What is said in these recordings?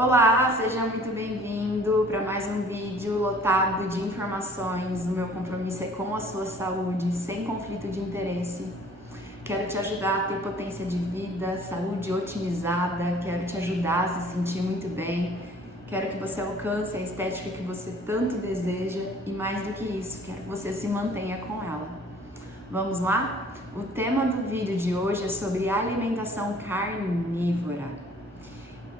Olá, seja muito bem-vindo para mais um vídeo lotado de informações. O meu compromisso é com a sua saúde, sem conflito de interesse. Quero te ajudar a ter potência de vida, saúde otimizada, quero te ajudar a se sentir muito bem. Quero que você alcance a estética que você tanto deseja e, mais do que isso, quero que você se mantenha com ela. Vamos lá? O tema do vídeo de hoje é sobre alimentação carnívora.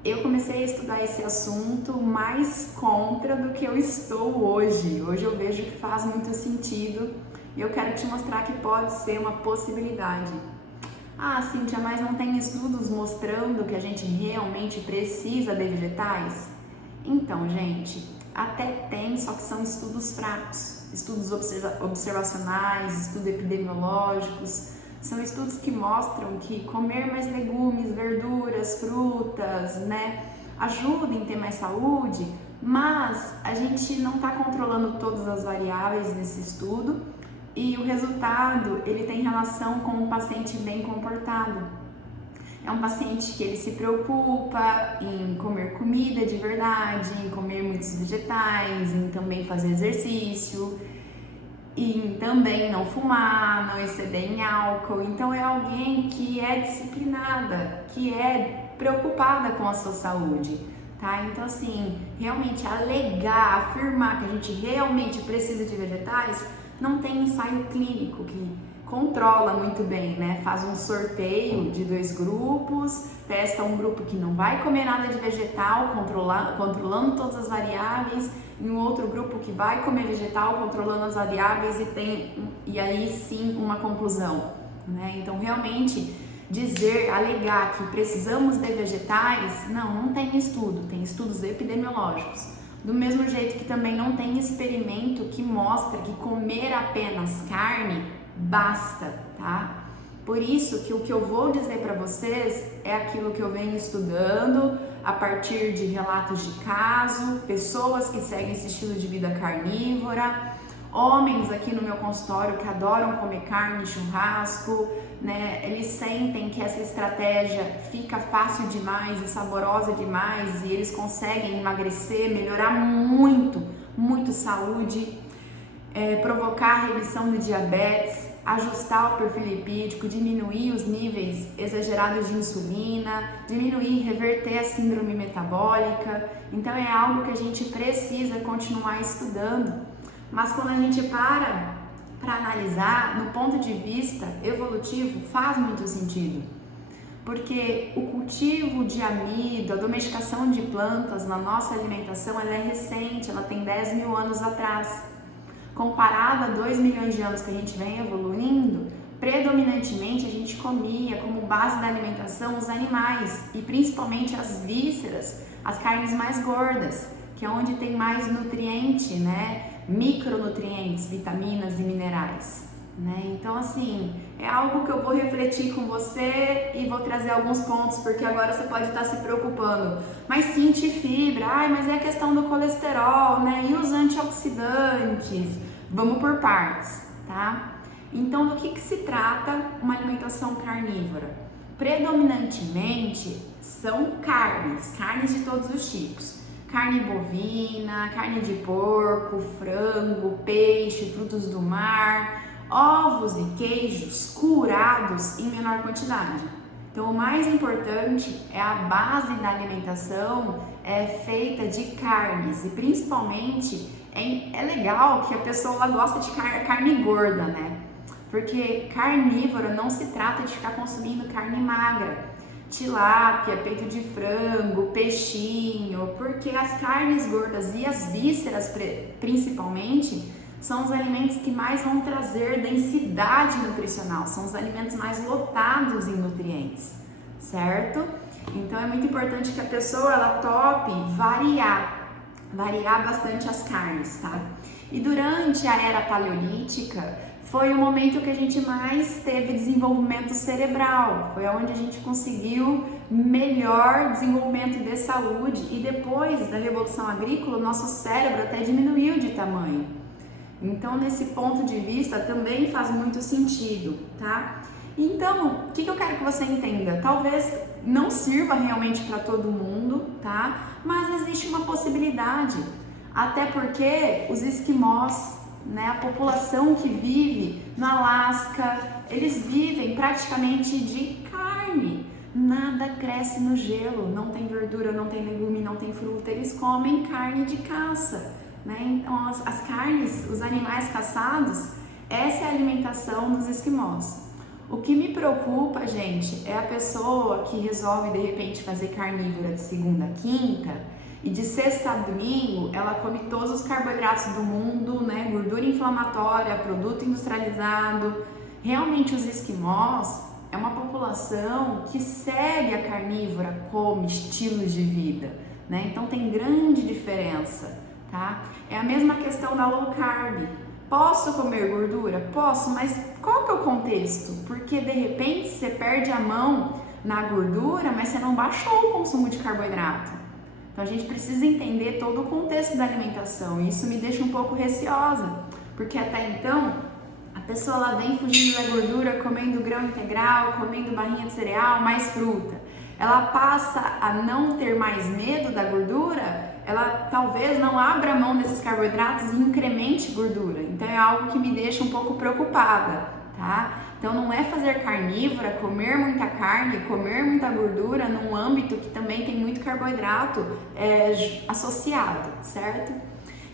Eu comecei a estudar esse assunto mais contra do que eu estou hoje. Hoje eu vejo que faz muito sentido e eu quero te mostrar que pode ser uma possibilidade. Ah, Cíntia, mas não tem estudos mostrando que a gente realmente precisa de vegetais? Então, gente, até tem, só que são estudos fracos, estudos observacionais, estudos epidemiológicos. São estudos que mostram que comer mais legumes, verduras, frutas, ajuda em ter mais saúde, mas a gente não está controlando todas as variáveis nesse estudo e o resultado ele tem relação com um paciente bem comportado. É um paciente que ele se preocupa em comer comida de verdade, em comer muitos vegetais, em também fazer exercício, e também não fumar, não exceder em álcool. Então é alguém que é disciplinada, que é preocupada com a sua saúde, tá? Então assim, realmente alegar, afirmar que a gente realmente precisa de vegetais, não tem ensaio clínico que controla muito bem, né? Faz um sorteio de 2 grupos, testa um grupo que não vai comer nada de vegetal, controlando todas as variáveis, e um outro grupo que vai comer vegetal, controlando as variáveis e aí sim uma conclusão, né? Então realmente alegar que precisamos de vegetais, não tem estudo, tem estudos epidemiológicos. Do mesmo jeito que também não tem experimento que mostra que comer apenas carne basta, tá? Por isso que o que eu vou dizer para vocês é aquilo que eu venho estudando a partir de relatos de caso, pessoas que seguem esse estilo de vida carnívora, homens aqui no meu consultório que adoram comer carne, churrasco, né? Eles sentem que essa estratégia fica fácil demais e saborosa demais e eles conseguem emagrecer, melhorar muito saúde, provocar remissão do diabetes, ajustar o perfil lipídico, diminuir os níveis exagerados de insulina, diminuir, reverter a síndrome metabólica. Então é algo que a gente precisa continuar estudando. Mas quando a gente para analisar, no ponto de vista evolutivo, faz muito sentido. Porque o cultivo de amido, a domesticação de plantas na nossa alimentação, ela é recente, ela tem 10 mil anos atrás. Comparado a 2 milhões de anos que a gente vem evoluindo, predominantemente a gente comia como base da alimentação os animais e principalmente as vísceras, as carnes mais gordas, que é onde tem mais nutriente, né? Micronutrientes, vitaminas e minerais, né? Então assim, é algo que eu vou refletir com você e vou trazer alguns pontos, porque agora você pode estar se preocupando, mas sente fibra, mas é a questão do colesterol, né? E os antioxidantes? Vamos por partes, tá? Então, do que se trata uma alimentação carnívora? Predominantemente são carnes de todos os tipos. Carne bovina, carne de porco, frango, peixe, frutos do mar, ovos e queijos curados em menor quantidade. Então, o mais importante é a base da alimentação é feita de carnes e principalmente é legal que a pessoa gosta de carne gorda, né? Porque carnívora não se trata de ficar consumindo carne magra, tilápia, peito de frango, peixinho, porque as carnes gordas e as vísceras principalmente são os alimentos que mais vão trazer densidade nutricional, são os alimentos mais lotados em nutrientes, certo? Então é muito importante que a pessoa ela tope variar bastante as carnes, tá? E durante a era paleolítica foi o momento que a gente mais teve desenvolvimento cerebral, foi onde a gente conseguiu melhor desenvolvimento de saúde e depois da Revolução Agrícola o nosso cérebro até diminuiu de tamanho. Então nesse ponto de vista também faz muito sentido, tá? Então, o que eu quero que você entenda? Talvez não sirva realmente para todo mundo, tá? tá? Mas existe uma possibilidade, até porque os esquimós, né, a população que vive no Alasca, eles vivem praticamente de carne. Nada cresce no gelo, não tem verdura, não tem legume, não tem fruta, eles comem carne de caça, né? Então as carnes, os animais caçados, essa é a alimentação dos esquimós. O que me preocupa, gente, é a pessoa que resolve de repente fazer carnívora de segunda a quinta e de sexta a domingo ela come todos os carboidratos do mundo, né? Gordura inflamatória, produto industrializado. Realmente os esquimós é uma população que segue a carnívora como estilo de vida, né? Então tem grande diferença, tá? É a mesma questão da low carb. Posso comer gordura? Posso, mas qual que é o contexto? Porque de repente você perde a mão na gordura, mas você não baixou o consumo de carboidrato. Então a gente precisa entender todo o contexto da alimentação e isso me deixa um pouco receosa, porque até então a pessoa ela vem fugindo da gordura, comendo grão integral, comendo barrinha de cereal, mais fruta. Ela passa a não ter mais medo da gordura, ela talvez não abra mão desses carboidratos e incremente gordura. Então é algo que me deixa um pouco preocupada, tá? Então não é fazer carnívora, comer muita carne, comer muita gordura num âmbito que também tem muito carboidrato associado, certo?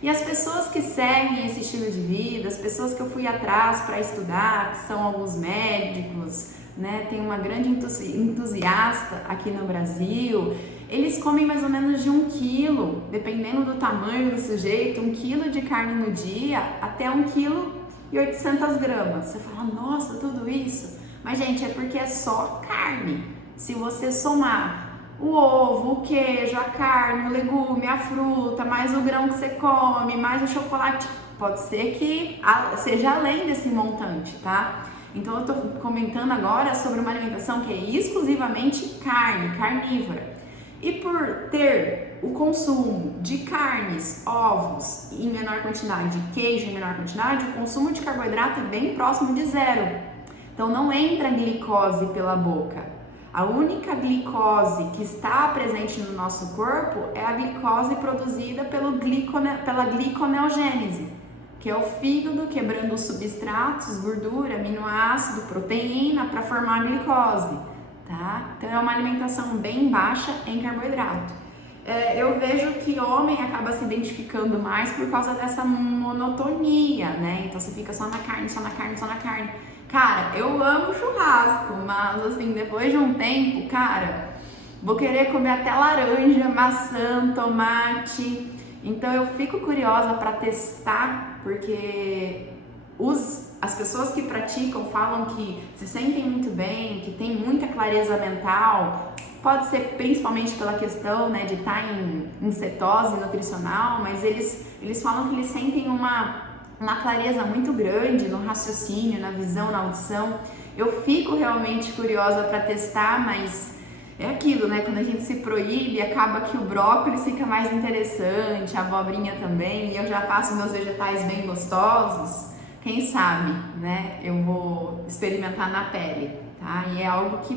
E as pessoas que seguem esse estilo de vida, as pessoas que eu fui atrás para estudar, que são alguns médicos, né, tem uma grande entusiasta aqui no Brasil, eles comem mais ou menos de 1 quilo, dependendo do tamanho do sujeito, 1 quilo de carne no dia, até 1,8 kg. Você fala, nossa, tudo isso? Mas, gente, é porque é só carne. Se você somar o ovo, o queijo, a carne, o legume, a fruta, mais o grão que você come, mais o chocolate, pode ser que seja além desse montante, tá? Então eu tô comentando agora sobre uma alimentação que é exclusivamente carne, carnívora. E por ter o consumo de carnes, ovos em menor quantidade, queijo em menor quantidade, o consumo de carboidrato é bem próximo de zero. Então não entra glicose pela boca. A única glicose que está presente no nosso corpo é a glicose produzida pela gliconeogênese, que é o fígado quebrando os substratos, gordura, aminoácido, proteína para formar a glicose, tá? Então é uma alimentação bem baixa em carboidrato. Eu vejo que homem acaba se identificando mais por causa dessa monotonia, né? Então você fica só na carne, só na carne, só na carne. Cara, eu amo churrasco, mas assim, depois de um tempo, cara, vou querer comer até laranja, maçã, tomate. Então eu fico curiosa para testar, porque as pessoas que praticam falam que se sentem muito bem, que tem muita clareza mental. Pode ser principalmente pela questão, né, de estar em cetose nutricional, mas eles falam que eles sentem uma clareza muito grande no raciocínio, na visão, na audição. Eu fico realmente curiosa para testar, mas é aquilo, né? Quando a gente se proíbe, acaba que o brócolis fica mais interessante, a abobrinha também, e eu já faço meus vegetais bem gostosos. Quem sabe, né? Eu vou experimentar na pele, tá? E é algo que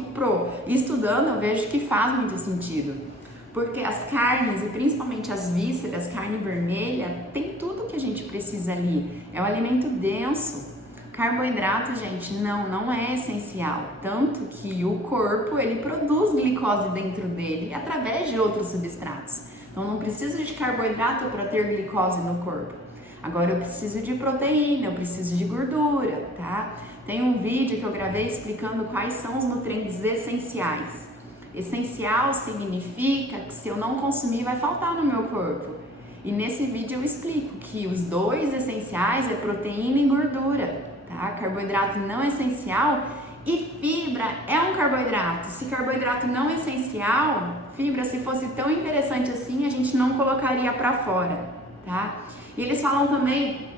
estudando eu vejo que faz muito sentido. Porque as carnes, e principalmente as vísceras, carne vermelha, tem tudo que a gente precisa ali. É um alimento denso. Carboidrato, gente, não é essencial. Tanto que o corpo, ele produz glicose dentro dele através de outros substratos. Então, não preciso de carboidrato para ter glicose no corpo. Agora, eu preciso de proteína, eu preciso de gordura, tá? Tem um vídeo que eu gravei explicando quais são os nutrientes essenciais. Essencial significa que se eu não consumir vai faltar no meu corpo. E nesse vídeo eu explico que os dois essenciais é proteína e gordura, tá? Carboidrato não é essencial e fibra é um carboidrato. Se carboidrato não é essencial, fibra, se fosse tão interessante assim, a gente não colocaria para fora, tá? E eles falam também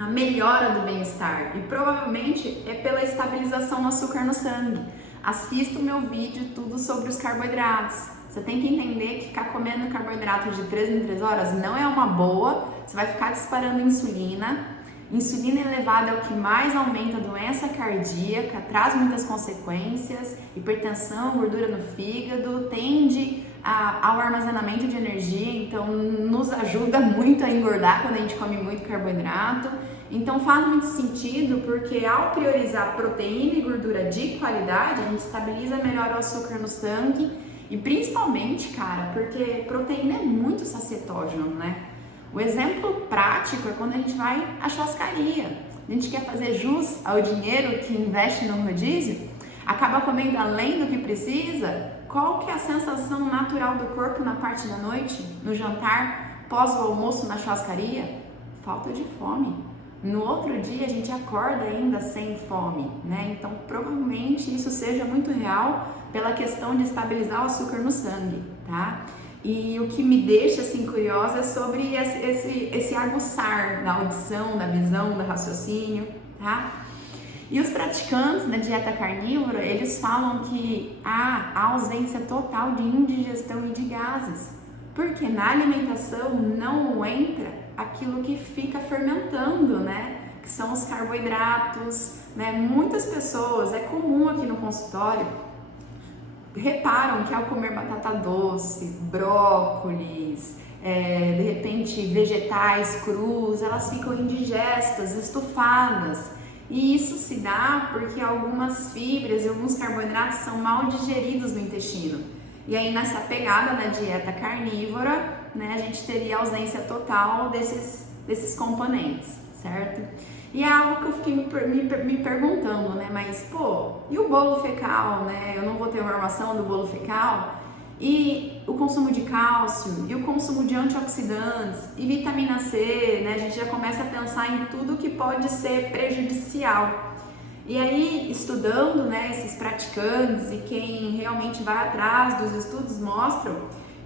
a melhora do bem-estar e provavelmente é pela estabilização do açúcar no sangue. Assista o meu vídeo tudo sobre os carboidratos. Você tem que entender que ficar comendo carboidrato de 3 em 3 horas não é uma boa. Você vai ficar disparando insulina. Insulina elevada é o que mais aumenta a doença cardíaca, traz muitas consequências, hipertensão, gordura no fígado, tende ao armazenamento de energia, então nos ajuda muito a engordar quando a gente come muito carboidrato. Então faz muito sentido, porque ao priorizar proteína e gordura de qualidade, a gente estabiliza melhor o açúcar no sangue e principalmente, cara, porque proteína é muito sacietógeno, né? O exemplo prático é quando a gente vai à churrascaria. A gente quer fazer jus ao dinheiro que investe no rodízio, acaba comendo além do que precisa. Qual que é a sensação natural do corpo na parte da noite, no jantar, pós o almoço na churrascaria? Falta de fome. No outro dia a gente acorda ainda sem fome, né? Então provavelmente isso seja muito real pela questão de estabilizar o açúcar no sangue, tá? E o que me deixa assim curiosa é sobre esse aguçar da audição, da visão, do raciocínio, tá? E os praticantes da dieta carnívora, eles falam que há ausência total de indigestão e de gases, porque na alimentação não entra aquilo que fica fermentando, né? Que são os carboidratos, né? Muitas pessoas, é comum aqui no consultório, reparam que ao comer batata doce, brócolis, de repente vegetais crus, elas ficam indigestas, estufadas. E isso se dá porque algumas fibras e alguns carboidratos são mal digeridos no intestino. E aí nessa pegada da dieta carnívora, né, a gente teria ausência total desses componentes, certo? E é algo que eu fiquei me perguntando, né, mas pô, e o bolo fecal, né? Eu não vou ter informação do bolo fecal? E o consumo de cálcio, e o consumo de antioxidantes, e vitamina C, né? A gente já começa a pensar em tudo que pode ser prejudicial. E aí, estudando, né, esses praticantes e quem realmente vai atrás dos estudos mostram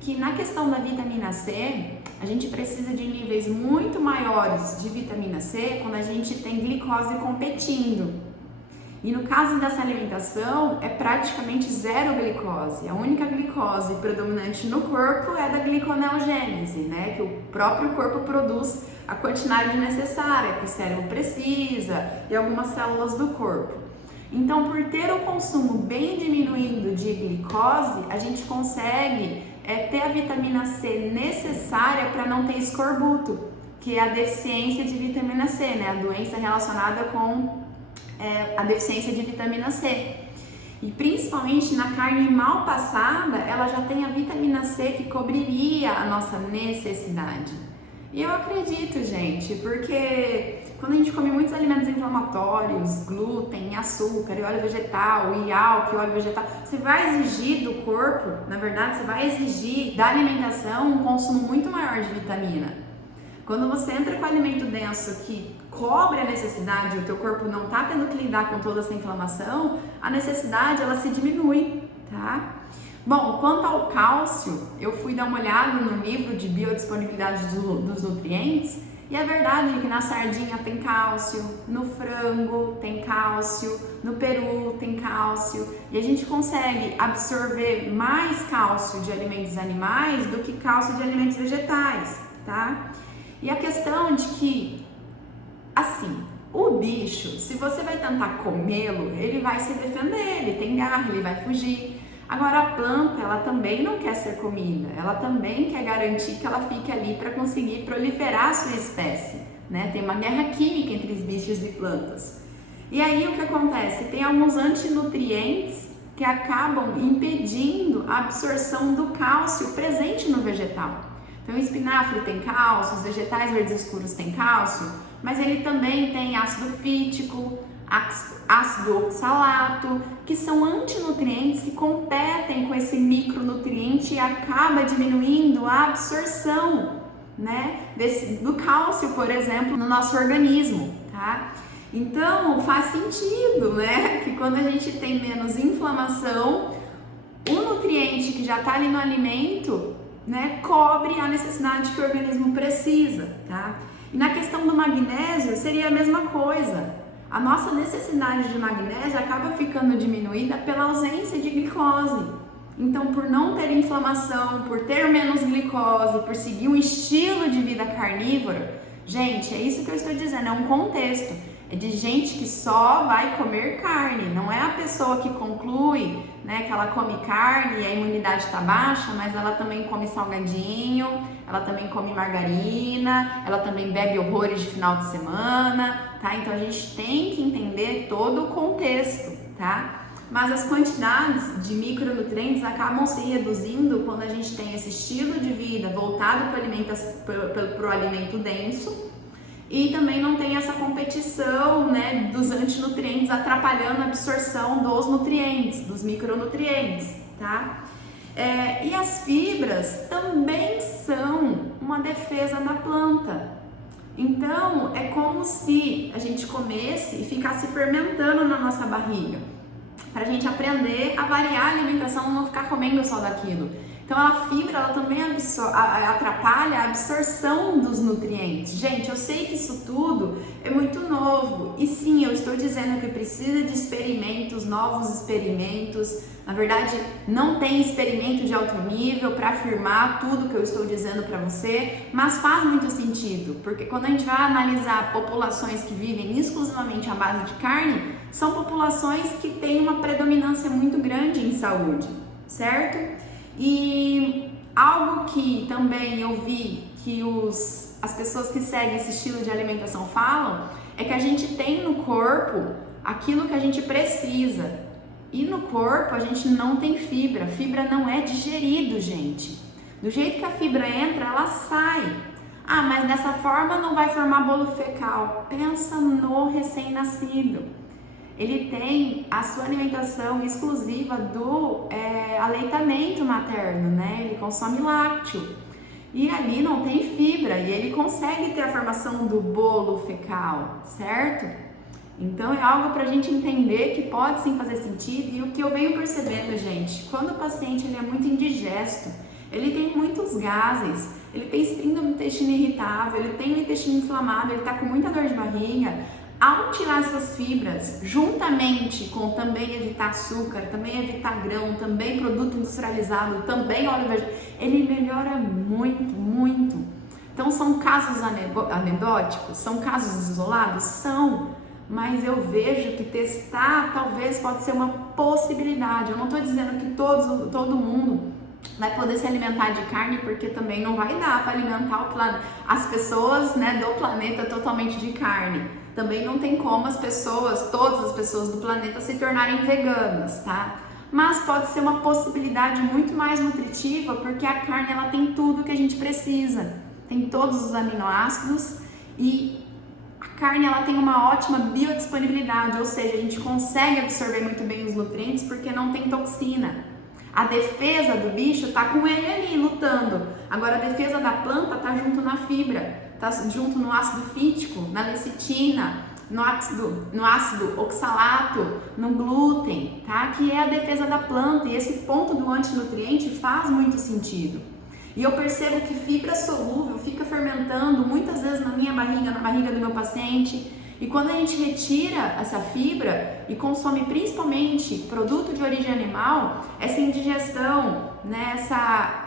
que na questão da vitamina C, a gente precisa de níveis muito maiores de vitamina C quando a gente tem glicose competindo. E no caso dessa alimentação, é praticamente zero glicose. A única glicose predominante no corpo é da gliconeogênese, né? Que o próprio corpo produz a quantidade necessária que o cérebro precisa e algumas células do corpo. Então, por ter o consumo bem diminuído de glicose, a gente consegue ter a vitamina C necessária para não ter escorbuto, que é a deficiência de vitamina C, né? A doença relacionada com a deficiência de vitamina C. E principalmente na carne mal passada, ela já tem a vitamina C que cobriria a nossa necessidade. E eu acredito, gente, porque quando a gente come muitos alimentos inflamatórios, glúten, açúcar, e óleo vegetal, e álcool, e óleo vegetal, você vai exigir do corpo, na verdade, você vai exigir da alimentação um consumo muito maior de vitamina. Quando você entra com alimento denso que cobre a necessidade, o teu corpo não está tendo que lidar com toda essa inflamação, a necessidade ela se diminui, tá? Bom, quanto ao cálcio, eu fui dar uma olhada no livro de biodisponibilidade dos nutrientes e é verdade que na sardinha tem cálcio, no frango tem cálcio, no peru tem cálcio e a gente consegue absorver mais cálcio de alimentos animais do que cálcio de alimentos vegetais, tá? E a questão de que, assim, o bicho, se você vai tentar comê-lo, ele vai se defender, ele tem garra, ele vai fugir. Agora a planta, ela também não quer ser comida, ela também quer garantir que ela fique ali para conseguir proliferar a sua espécie, né? Tem uma guerra química entre os bichos e plantas. E aí o que acontece? Tem alguns antinutrientes que acabam impedindo a absorção do cálcio presente no vegetal. Então o espinafre tem cálcio, os vegetais verdes escuros têm cálcio, mas ele também tem ácido fítico, ácido oxalato, que são antinutrientes que competem com esse micronutriente e acaba diminuindo a absorção, né, do cálcio, por exemplo, no nosso organismo, tá? Então faz sentido, né, que quando a gente tem menos inflamação, o nutriente que já está ali no alimento, né, cobre a necessidade que o organismo precisa, tá? E na questão do magnésio seria a mesma coisa. A nossa necessidade de magnésio acaba ficando diminuída pela ausência de glicose. Então, por não ter inflamação, por ter menos glicose, por seguir um estilo de vida carnívoro, gente, é isso que eu estou dizendo, é um contexto. É de gente que só vai comer carne, não é a pessoa que conclui né, que ela come carne e a imunidade está baixa, mas ela também come salgadinho, ela também come margarina, ela também bebe horrores de final de semana, tá? Então a gente tem que entender todo o contexto, tá? Mas as quantidades de micronutrientes acabam se reduzindo quando a gente tem esse estilo de vida voltado para o alimento denso e também não tem essa competição, né, dos antinutrientes atrapalhando a absorção dos nutrientes, dos micronutrientes, tá? E as fibras também são uma defesa da planta. Então, é como se a gente comesse e ficasse fermentando na nossa barriga, para a gente aprender a variar a alimentação, não ficar comendo só daquilo. Então a fibra, ela também atrapalha a absorção dos nutrientes. Gente, eu sei que isso tudo é muito novo e sim, eu estou dizendo que precisa de experimentos, novos experimentos. Na verdade, não tem experimento de alto nível para afirmar tudo que eu estou dizendo para você, mas faz muito sentido, porque quando a gente vai analisar populações que vivem exclusivamente à base de carne, são populações que têm uma predominância muito grande em saúde, certo? E algo que também eu vi que as pessoas que seguem esse estilo de alimentação falam é que a gente tem no corpo aquilo que a gente precisa. E no corpo a gente não tem fibra. Fibra não é digerido, gente. Do jeito que a fibra entra, ela sai. Ah, mas dessa forma não vai formar bolo fecal. Pensa no recém-nascido. Ele tem a sua alimentação exclusiva do aleitamento materno, né? Ele consome lácteo. E ali não tem fibra e ele consegue ter a formação do bolo fecal, certo? Então é algo para a gente entender que pode sim fazer sentido. E o que eu venho percebendo, gente, quando o paciente ele é muito indigesto, ele tem muitos gases, ele tem síndrome do intestino irritável, ele tem o intestino inflamado, ele está com muita dor de barriga. Ao tirar essas fibras, juntamente com também evitar açúcar, também evitar grão, também produto industrializado, também óleo vegetal, ele melhora muito, muito. Então são casos anedóticos, são casos isolados? São, mas eu vejo que testar talvez pode ser uma possibilidade. Eu não estou dizendo que todo mundo vai poder se alimentar de carne, porque também não vai dar para alimentar as pessoas, né, do planeta totalmente de carne. Também não tem como todas as pessoas do planeta se tornarem veganas, tá? Mas pode ser uma possibilidade muito mais nutritiva, porque a carne ela tem tudo que a gente precisa. Tem todos os aminoácidos e a carne ela tem uma ótima biodisponibilidade, ou seja, a gente consegue absorver muito bem os nutrientes porque não tem toxina. A defesa do bicho está com ele ali lutando. Agora a defesa da planta está junto na fibra, está junto no ácido fítico, na lecitina, no ácido oxalato, no glúten, tá? Que é a defesa da planta, e esse ponto do antinutriente faz muito sentido. E eu percebo que fibra solúvel fica fermentando muitas vezes na minha barriga, na barriga do meu paciente. E quando a gente retira essa fibra e consome principalmente produto de origem animal, essa indigestão, né,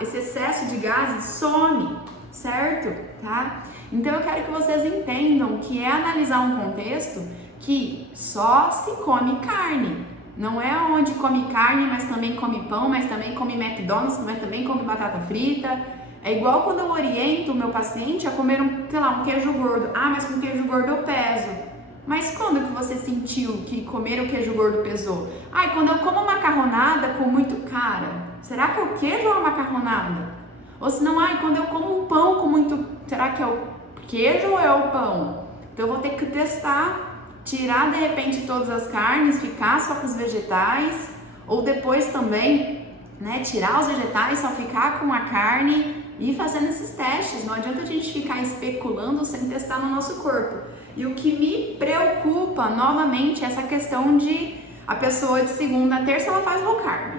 esse excesso de gases some, certo? Tá? Então eu quero que vocês entendam que é analisar um contexto que só se come carne. Não é onde come carne, mas também come pão, mas também come McDonald's, mas também come batata frita. É igual quando eu oriento o meu paciente a comer um queijo gordo. Ah, mas com queijo gordo eu peso. Mas quando que você sentiu que comer o queijo gordo pesou? Ah, quando eu como macarronada com muito cara. Será que é o queijo ou a macarronada? Ou se não, quando eu como um pão com muito... Será que é o queijo ou é o pão? Então eu vou ter que testar, tirar de repente todas as carnes, ficar só com os vegetais. Ou depois também, né, tirar os vegetais, só ficar com a carne e fazendo esses testes. Não adianta a gente ficar especulando sem testar no nosso corpo. E o que me preocupa novamente é essa questão de a pessoa de segunda a terça ela faz low carb,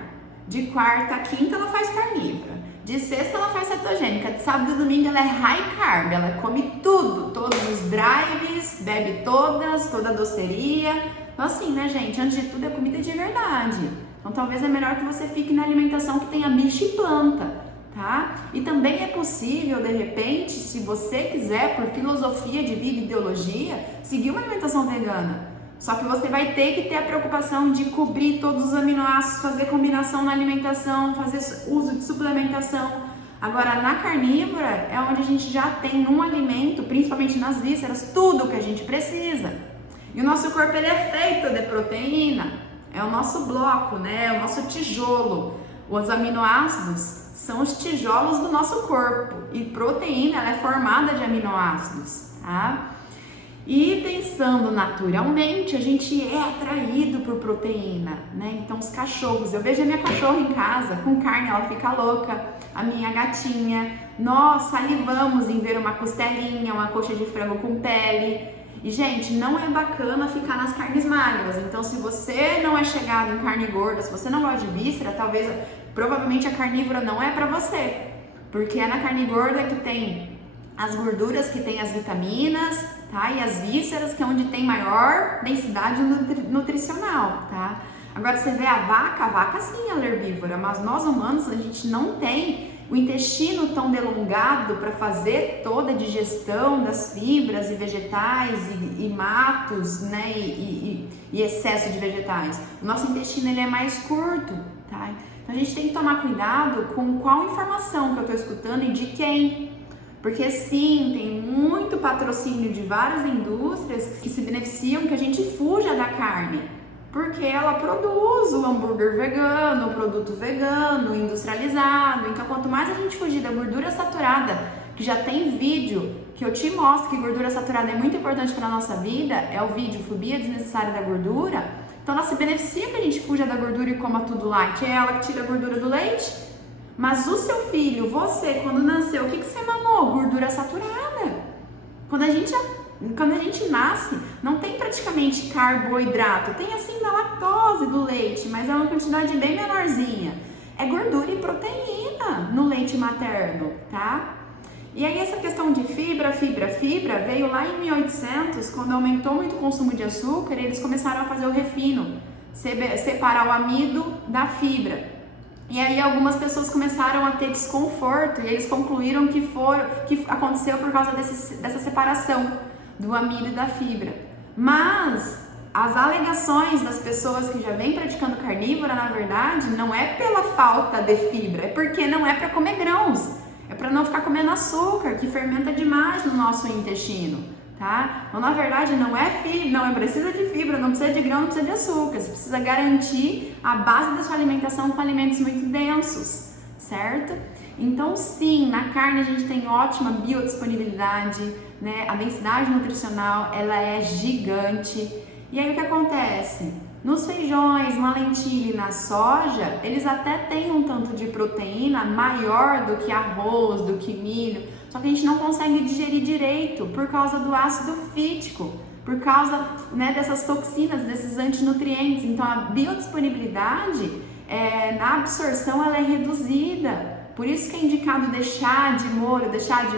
de quarta a quinta ela faz carnívora, de sexta ela faz cetogênica, de sábado e domingo ela é high carb, ela come tudo, todos os drives, bebe toda a doceria. Então assim, né, gente, antes de tudo é comida de verdade. Então talvez é melhor que você fique na alimentação que tenha bicho e planta. Tá? E também é possível, de repente, se você quiser, por filosofia de vida e ideologia, seguir uma alimentação vegana. Só que você vai ter que ter a preocupação de cobrir todos os aminoácidos, fazer combinação na alimentação, fazer uso de suplementação. Agora, na carnívora, é onde a gente já tem num alimento, principalmente nas vísceras, tudo que a gente precisa. E o nosso corpo, ele é feito de proteína, é o nosso bloco, né? É o nosso tijolo. Os aminoácidos são os tijolos do nosso corpo e proteína, ela é formada de aminoácidos, tá? E pensando naturalmente, a gente é atraído por proteína, né? Então os cachorros, eu vejo a minha cachorra em casa com carne, ela fica louca. A minha gatinha, nós salivamos em ver uma costelinha, uma coxa de frango com pele. E gente, não é bacana ficar nas carnes magras. Então se você não é chegado em carne gorda, se você não gosta de víscera, provavelmente a carnívora não é pra você. Porque é na carne gorda que tem as gorduras, que tem as vitaminas, tá? E as vísceras, que é onde tem maior densidade nutricional, tá? Agora você vê a vaca sim, ela é herbívora, mas nós humanos, a gente não tem o intestino tão delongado para fazer toda a digestão das fibras e vegetais e matos, né? E excesso de vegetais. O nosso intestino, ele é mais curto, tá? Então a gente tem que tomar cuidado com qual informação que eu estou escutando e de quem. Porque sim, tem muito patrocínio de várias indústrias que se beneficiam que a gente fuja da carne, porque ela produz o hambúrguer vegano, o produto vegano, industrializado. Então quanto mais a gente fugir da gordura saturada, que já tem vídeo que eu te mostro que gordura saturada é muito importante para a nonossa vida, é o vídeo Fobia Desnecessária da Gordura. Então ela se beneficia que a gente fuja da gordura e coma tudo light, é ela que tira a gordura do leite. Mas o seu filho, você, quando nasceu, o que você mamou? Gordura saturada. Quando a gente nasce, não tem praticamente carboidrato. Tem assim da lactose do leite, mas é uma quantidade bem menorzinha. É gordura e proteína no leite materno, tá? E aí essa questão de fibra veio lá em 1800, quando aumentou muito o consumo de açúcar, eles começaram a fazer o refino, separar o amido da fibra. E aí algumas pessoas começaram a ter desconforto e eles concluíram que aconteceu por causa dessa separação do amido e da fibra. Mas as alegações das pessoas que já vêm praticando carnívora, na verdade, não é pela falta de fibra, é porque não é para comer grãos, é para não ficar comendo açúcar, que fermenta demais no nosso intestino, tá? Então, na verdade, não é fibra, não precisa de fibra, não precisa de grão, não precisa de açúcar. Você precisa garantir a base da sua alimentação com alimentos muito densos, certo? Então, sim, na carne a gente tem ótima biodisponibilidade, né? A densidade nutricional, ela é gigante. E aí o que acontece? Nos feijões, na lentilha e na soja, eles até têm um tanto de proteína maior do que arroz, do que milho, só que a gente não consegue digerir direito por causa do ácido fítico, por causa, né, dessas toxinas, desses antinutrientes. Então a biodisponibilidade na absorção ela é reduzida. Por isso que é indicado deixar de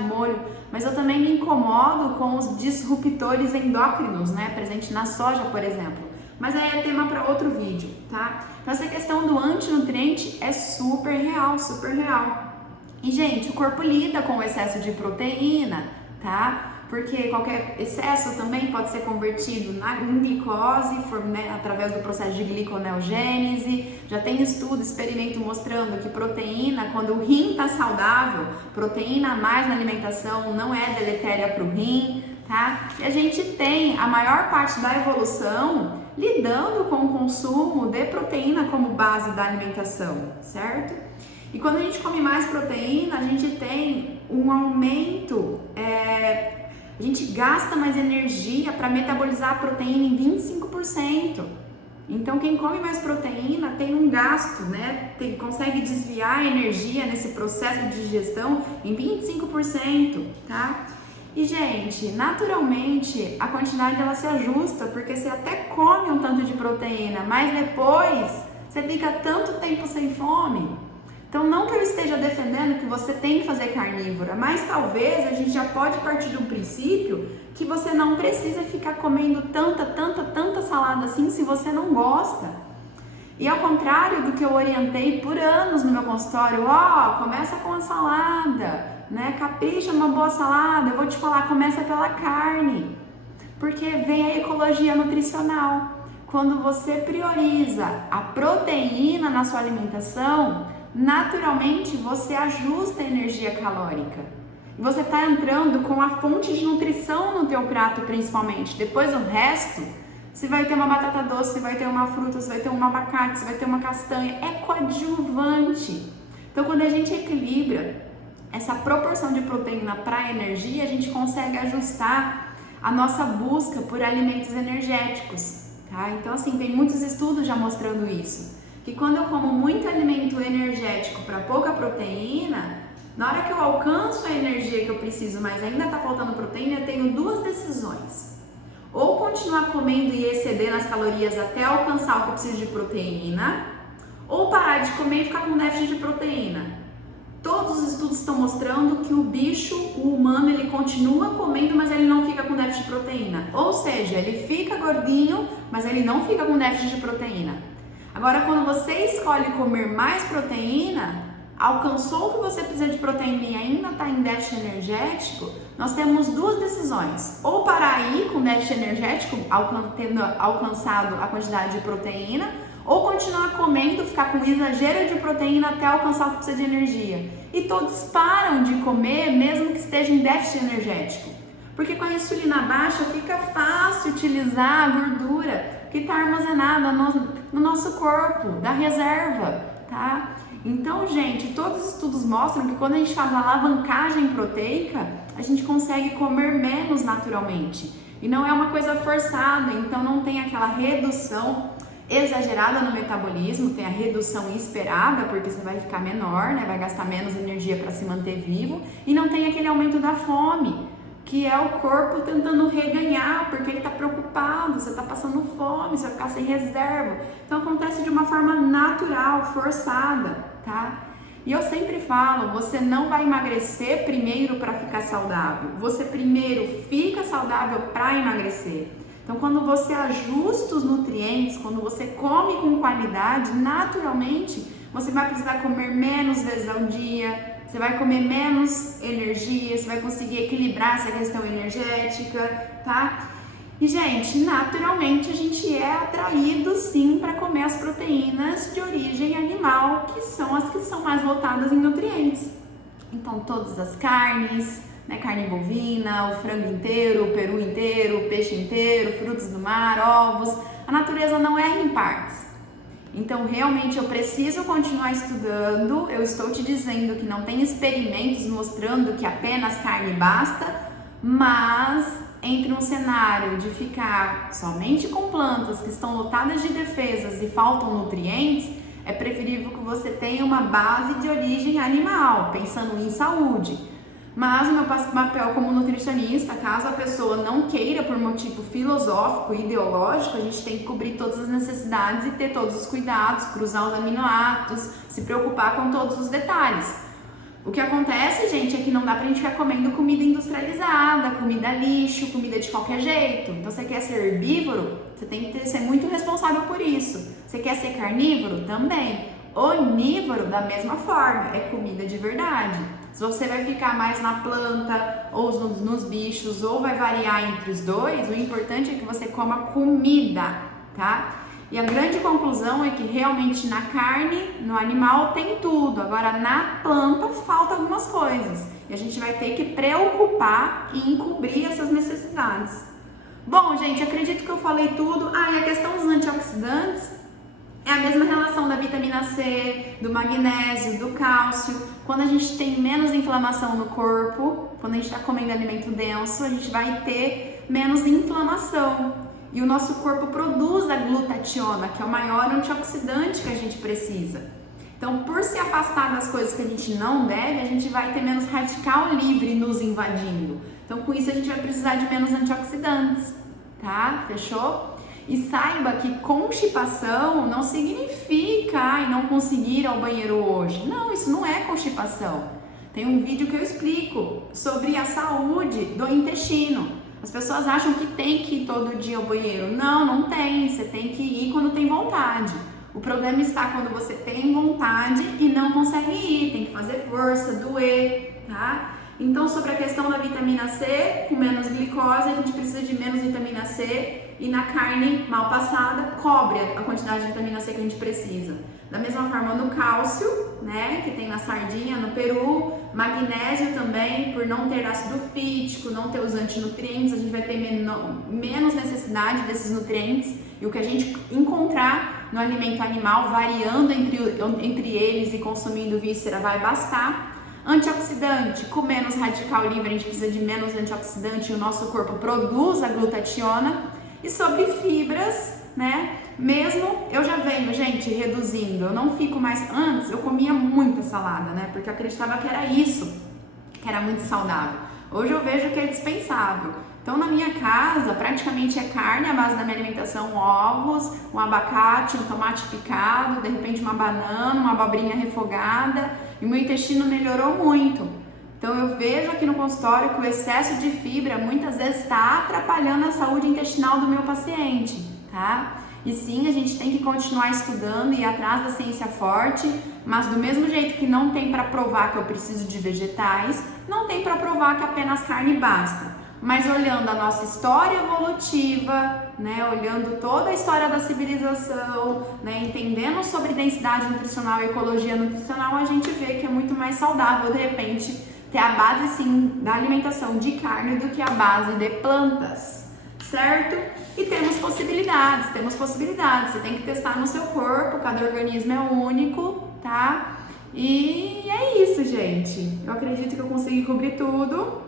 molho, mas eu também me incomodo com os disruptores endócrinos, né, presente na soja, por exemplo. Mas aí é tema para outro vídeo, tá? Então essa questão do antinutriente é super real, super real. E gente, o corpo lida com o excesso de proteína, tá? Porque qualquer excesso também pode ser convertido em glicose, né, através do processo de gliconeogênese. Já tem estudo, experimento mostrando que proteína, quando o rim tá saudável, proteína a mais na alimentação não é deletéria para o rim, tá? E a gente tem a maior parte da evolução lidando com o consumo de proteína como base da alimentação, certo? E quando a gente come mais proteína, a gente tem um aumento, a gente gasta mais energia para metabolizar a proteína em 25%. Então quem come mais proteína tem um gasto, né? Consegue desviar a energia nesse processo de digestão em 25%, tá? E gente, naturalmente a quantidade ela se ajusta, porque você até come um tanto de proteína, mas depois você fica tanto tempo sem fome. Então não que eu esteja defendendo que você tem que fazer carnívora, mas talvez a gente já pode partir de um princípio que você não precisa ficar comendo tanta salada assim se você não gosta. E ao contrário do que eu orientei por anos no meu consultório, começa com a salada, né? Capricha numa boa salada, eu vou te falar, começa pela carne. Porque vem a ecologia nutricional. Quando você prioriza a proteína na sua alimentação, naturalmente você ajusta a energia calórica. Você está entrando com a fonte de nutrição no teu prato principalmente. Depois o resto, você vai ter uma batata doce, você vai ter uma fruta, você vai ter um abacate, você vai ter uma castanha. É coadjuvante. Então quando a gente equilibra essa proporção de proteína para energia, a gente consegue ajustar a nossa busca por alimentos energéticos. Tá? Então assim, tem muitos estudos já mostrando isso, que quando eu como muito alimento energético para pouca proteína, na hora que eu alcanço a energia que eu preciso, mas ainda está faltando proteína, eu tenho duas decisões: ou continuar comendo e exceder nas calorias até alcançar o que eu preciso de proteína, ou parar de comer e ficar com déficit de proteína. Todos os estudos estão mostrando que o bicho, o humano, ele continua comendo, mas ele não fica com déficit de proteína. Ou seja, ele fica gordinho, mas ele não fica com déficit de proteína. Agora, quando você escolhe comer mais proteína, alcançou o que você precisa de proteína e ainda está em déficit energético, nós temos duas decisões: ou parar aí com déficit energético, tendo alcançado a quantidade de proteína, ou continuar comendo, ficar com exagero de proteína até alcançar o que precisa de energia. E todos param de comer mesmo que esteja em déficit energético. Porque com a insulina baixa fica fácil utilizar a gordura que está armazenada no nosso corpo, da reserva, tá? Então, gente, todos os estudos mostram que quando a gente faz a alavancagem proteica, a gente consegue comer menos naturalmente. E não é uma coisa forçada, então não tem aquela redução exagerada no metabolismo, tem a redução esperada, porque você vai ficar menor, né? Vai gastar menos energia para se manter vivo, e não tem aquele aumento da fome, que é o corpo tentando reganhar, porque ele está preocupado, você está passando fome, você vai ficar sem reserva. Então acontece de uma forma natural, forçada, tá? E eu sempre falo, você não vai emagrecer primeiro para ficar saudável, você primeiro fica saudável para emagrecer. Então, quando você ajusta os nutrientes, quando você come com qualidade, naturalmente, você vai precisar comer menos vezes ao dia, você vai comer menos energia, você vai conseguir equilibrar essa questão energética, tá? E, gente, naturalmente a gente é atraído, sim, para comer as proteínas de origem animal, que são as que são mais lotadas em nutrientes. Então, todas as carnes, né, carne bovina, o frango inteiro, o peru inteiro, o peixe inteiro, frutos do mar, ovos. A natureza não erra em partes. Então, realmente, eu preciso continuar estudando. Eu estou te dizendo que não tem experimentos mostrando que apenas carne basta, mas entre um cenário de ficar somente com plantas que estão lotadas de defesas e faltam nutrientes, é preferível que você tenha uma base de origem animal, pensando em saúde. Mas o meu papel como nutricionista, caso a pessoa não queira por motivo filosófico e ideológico, a gente tem que cobrir todas as necessidades e ter todos os cuidados, cruzar os aminoácidos, se preocupar com todos os detalhes. O que acontece, gente, é que não dá pra gente ficar comendo comida industrializada, comida lixo, comida de qualquer jeito. Então, você quer ser herbívoro? Você tem que ser muito responsável por isso. Você quer ser carnívoro? Também. Onívoro, da mesma forma, é comida de verdade. Se você vai ficar mais na planta ou nos bichos ou vai variar entre os dois, o importante é que você coma comida, tá? E a grande conclusão é que realmente na carne, no animal tem tudo, agora na planta falta algumas coisas e a gente vai ter que preocupar e encobrir essas necessidades. Bom, gente, acredito que eu falei tudo. E a questão dos antioxidantes é a mesma relação da vitamina C, do magnésio, do cálcio. Quando a gente tem menos inflamação no corpo, quando a gente está comendo alimento denso, a gente vai ter menos inflamação. E o nosso corpo produz a glutationa, que é o maior antioxidante que a gente precisa. Então, por se afastar das coisas que a gente não deve, a gente vai ter menos radical livre nos invadindo. Então, com isso, a gente vai precisar de menos antioxidantes, tá? Fechou? E saiba que constipação não significa não conseguir ir ao banheiro hoje. Não, isso não é constipação. Tem um vídeo que eu explico sobre a saúde do intestino. As pessoas acham que tem que ir todo dia ao banheiro. Não, não tem. Você tem que ir quando tem vontade. O problema está quando você tem vontade e não consegue ir. Tem que fazer força, doer, tá? Então, sobre a questão da vitamina C, com menos glicose, a gente precisa de menos vitamina C, e na carne mal passada cobre a quantidade de vitamina C que a gente precisa. Da mesma forma no cálcio, né, que tem na sardinha, no peru, magnésio também, por não ter ácido fítico, não ter os antinutrientes, a gente vai ter menos necessidade desses nutrientes, e o que a gente encontrar no alimento animal, variando entre eles e consumindo víscera, vai bastar. Antioxidante, com menos radical livre, a gente precisa de menos antioxidante e o nosso corpo produz a glutationa. E sobre fibras, né? Mesmo eu já venho, gente, reduzindo. Eu não fico mais. Antes eu comia muita salada, né? Porque eu acreditava que era isso, que era muito saudável. Hoje eu vejo que é dispensável. Então na minha casa praticamente é carne à base da minha alimentação, ovos, um abacate, um tomate picado, de repente uma banana, uma abobrinha refogada, e o meu intestino melhorou muito. Então eu vejo aqui no consultório que o excesso de fibra muitas vezes está atrapalhando a saúde intestinal do meu paciente, tá? E sim, a gente tem que continuar estudando e ir atrás da ciência forte, mas do mesmo jeito que não tem para provar que eu preciso de vegetais, não tem para provar que apenas carne basta. Mas olhando a nossa história evolutiva, né, olhando toda a história da civilização, né, entendendo sobre densidade nutricional e ecologia nutricional, a gente vê que é muito mais saudável, de repente, ter a base sim da alimentação de carne do que a base de plantas, certo? E temos possibilidades, você tem que testar no seu corpo, cada organismo é único, tá? E é isso, gente, eu acredito que eu consegui cobrir tudo.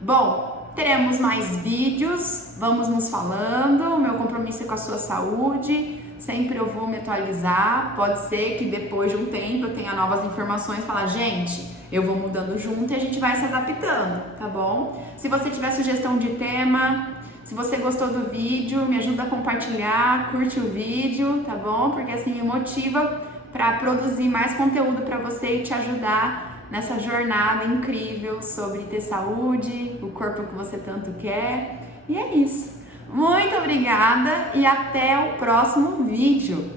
Bom, teremos mais vídeos, vamos nos falando, o meu compromisso é com a sua saúde, sempre eu vou me atualizar, pode ser que depois de um tempo eu tenha novas informações e falar, gente, eu vou mudando junto e a gente vai se adaptando, tá bom? Se você tiver sugestão de tema, se você gostou do vídeo, me ajuda a compartilhar, curte o vídeo, tá bom? Porque assim me motiva para produzir mais conteúdo para você e te ajudar nessa jornada incrível sobre ter saúde, o corpo que você tanto quer. E é isso. Muito obrigada e até o próximo vídeo.